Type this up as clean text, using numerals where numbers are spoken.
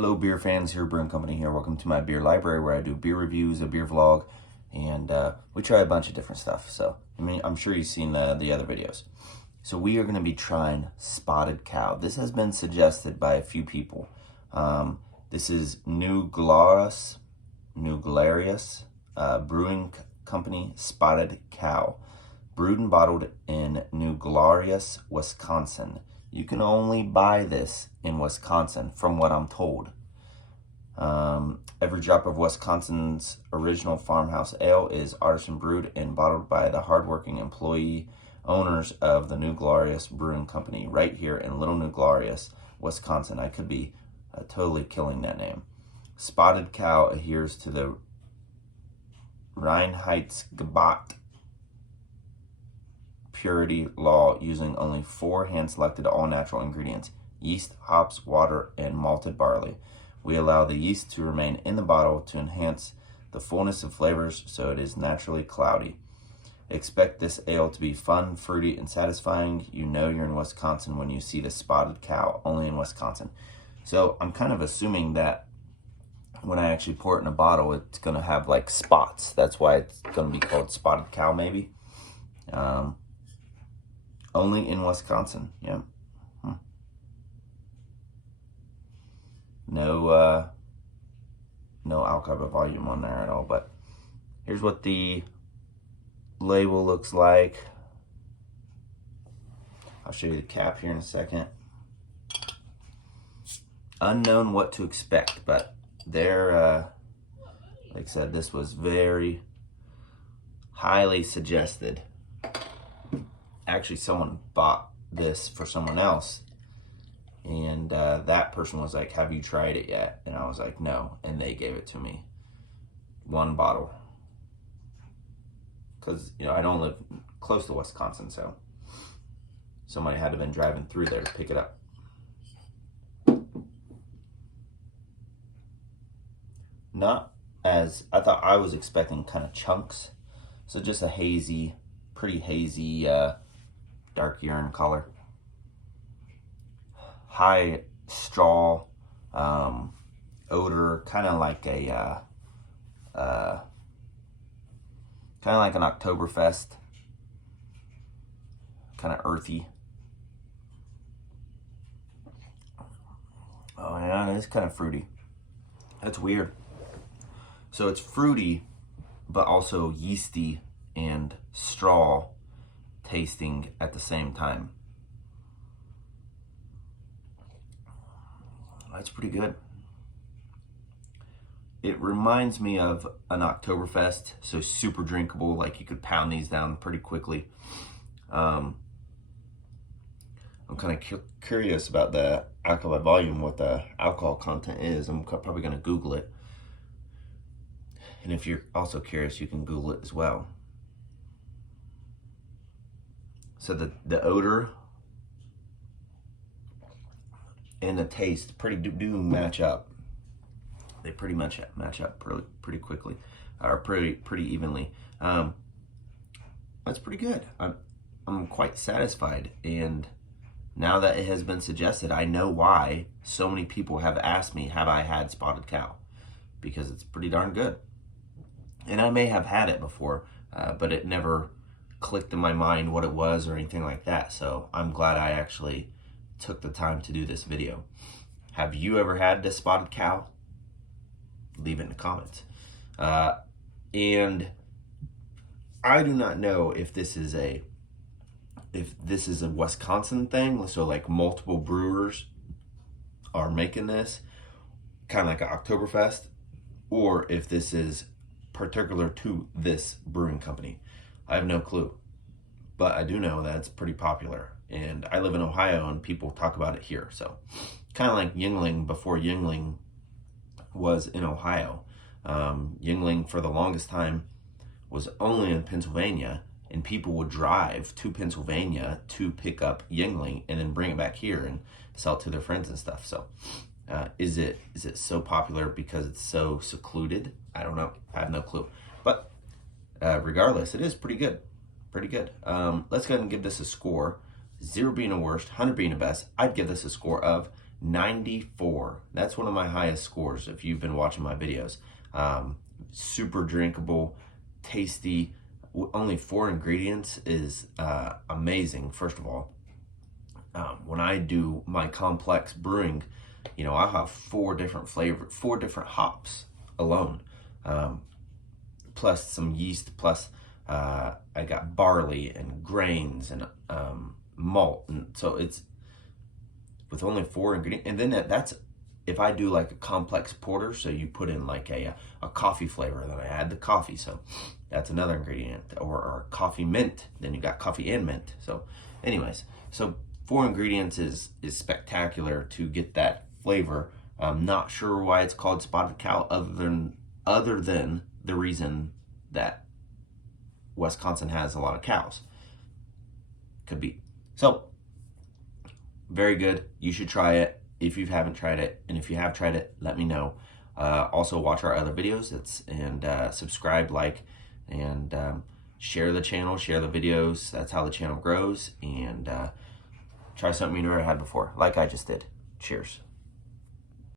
Hello beer fans, here Brewing Company here. Welcome to my beer library where I do beer reviews, a beer vlog, and we try a bunch of different stuff. So, I'm sure you've seen the other videos. So we are going to be trying Spotted Cow. This has been suggested by a few people. This is Glarus Brewing Company Spotted Cow. Brewed and bottled in New Glarus, Wisconsin. You can only buy this in Wisconsin, from what I'm told. Every drop of Wisconsin's original farmhouse ale is artisan brewed and bottled by the hardworking employee owners of the New Glarus Brewing Company right here in Little New Glarus, Wisconsin. I could be totally killing that name. Spotted Cow adheres to the Reinheitsgebot purity law using only 4 hand-selected all-natural ingredients: yeast, hops, water, and malted barley. We allow the yeast to remain in the bottle to enhance the fullness of flavors so it is naturally cloudy. Expect this ale to be fun, fruity, and satisfying. You know you're in Wisconsin when you see the Spotted Cow, only in Wisconsin. So I'm kind of assuming that when I actually pour it in a bottle, it's going to have like spots. That's why it's going to be called Spotted Cow, maybe. Only in Wisconsin, yeah. No alcohol by volume on there at all, but here's what the label looks like. I'll show you the cap here in a second. Unknown what to expect, but they're, like I said, this was very highly suggested. Actually, someone bought this for someone else, and that person was like, have you tried it yet? And I was like, no, and they gave it to me. 1 bottle. Because, I don't live close to Wisconsin, so somebody had to have been driving through there to pick it up. Not as, I thought I was expecting kind of chunks. So just a hazy, pretty hazy, dark urine color. High straw odor, kind of like an Oktoberfest, kind of earthy. Oh yeah, it's kind of fruity. That's weird. So it's fruity, but also yeasty and straw tasting at the same time. That's pretty good. It reminds me of an Oktoberfest, so super drinkable, like you could pound these down pretty quickly. I'm kind of curious about the alcohol by volume, what the alcohol content is. I'm probably going to Google it. And if you're also curious, you can Google it as well. So the odor and the taste do match up. They pretty much match up pretty quickly, or pretty evenly. That's pretty good. I'm quite satisfied, and now that it has been suggested, I know why so many people have asked me, have I had Spotted Cow? Because it's pretty darn good. And I may have had it before, but it never clicked in my mind what it was or anything like that. So I'm glad I actually took the time to do this video. Have you ever had this Spotted Cow? Leave it in the comments. And I do not know if this is a Wisconsin thing, so like multiple brewers are making this, kind of like an Oktoberfest, or if this is particular to this brewing company. I have no clue, but I do know that it's pretty popular, and I live in Ohio and people talk about it here. So kind of like Yuengling before Yuengling was in Ohio. Yuengling for the longest time was only in Pennsylvania, and people would drive to Pennsylvania to pick up Yuengling and then bring it back here and sell it to their friends and stuff. So is it so popular because it's so secluded? I don't know. I have no clue. But regardless, it is pretty good. Pretty good. Let's go ahead and give this a score. 0 being the worst, 100 being the best. I'd give this a score of 94. That's one of my highest scores if you've been watching my videos. Super drinkable, tasty. Only 4 ingredients is amazing, first of all. When I do my complex brewing, you know, I have 4 different flavors, 4 different hops alone, plus some yeast, plus I got barley and grains and malt, and so it's with only 4 ingredients. And then that's if I do like a complex porter, so you put in like a coffee flavor, then I add the coffee, so that's another ingredient, or coffee mint, then you got coffee and mint. So anyways, so 4 ingredients is spectacular to get that flavor. I'm not sure why it's called Spotted Cow, other than the reason that Wisconsin has a lot of cows. Could be. So very good. You should try it if you haven't tried it, and if you have tried it, let me know. Also watch our other videos. And subscribe, like, and share the channel, share the videos. That's how the channel grows. And try something you never had before, like I just did. Cheers.